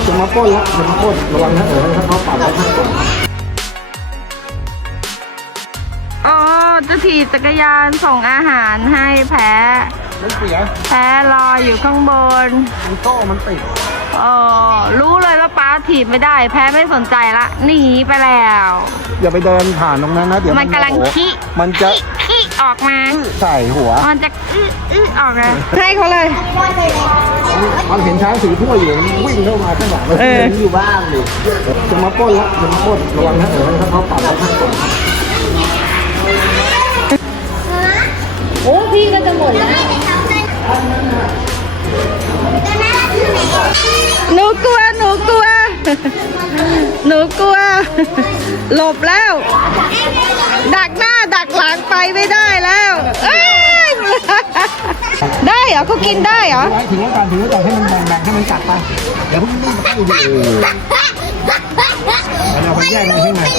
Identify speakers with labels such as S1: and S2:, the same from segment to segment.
S1: จะมาปล้นละจะมาปล้นระวังนะถ้าเขาปัดแล้วให้ก่อน
S2: อ๋อจะถีบจักรยานส่งอาหารให้แพ้
S1: มันเสีย
S2: แพ้รออยู่ข้างบน
S1: มันโต้มันติด
S2: รู้เลยว่าป้าถีบไม่ได้แพ้ไม่สนใจละหนีไปแล้ว
S1: อย่าไปเดินผ่านตรงนั้นนะเดี๋ยว
S2: มันกำลังขี้
S1: มันจะ
S2: ขี้ออกมา
S1: ใส่หัว
S2: มันจะออกนะให้เขาเลย
S1: มันเห็นช้างถือถ้วยอยู่วิ่งเข้ามาข้างหลังมันอยู่บ้านเลยจะมาปล้นละจะมาปล้นระวังนะถ้าเขาปัดแล้วให้ก่อน
S2: โอ้พี่ก็จะหมดแล้วหนูกลัวหลบแล้ว ดักหน้าดักหลังไปไม่ได้แล้วได้เหรอเขากินได้เหรอ
S1: ถือว่าการให้มันแบ่งให้มันกัดไปเดี๋ยวพวกนี้มันอยู่เราไปแยกกันให้มัน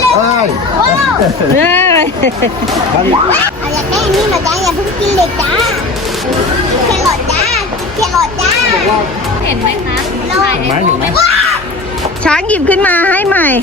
S3: อย่าแกล้งนี่มาจ้าอย่าเพิ่งกินเลยจ้าแครอทจ้าเห็นไหมคะ
S2: ช้างหยิบขึ้นมาให้ใหม่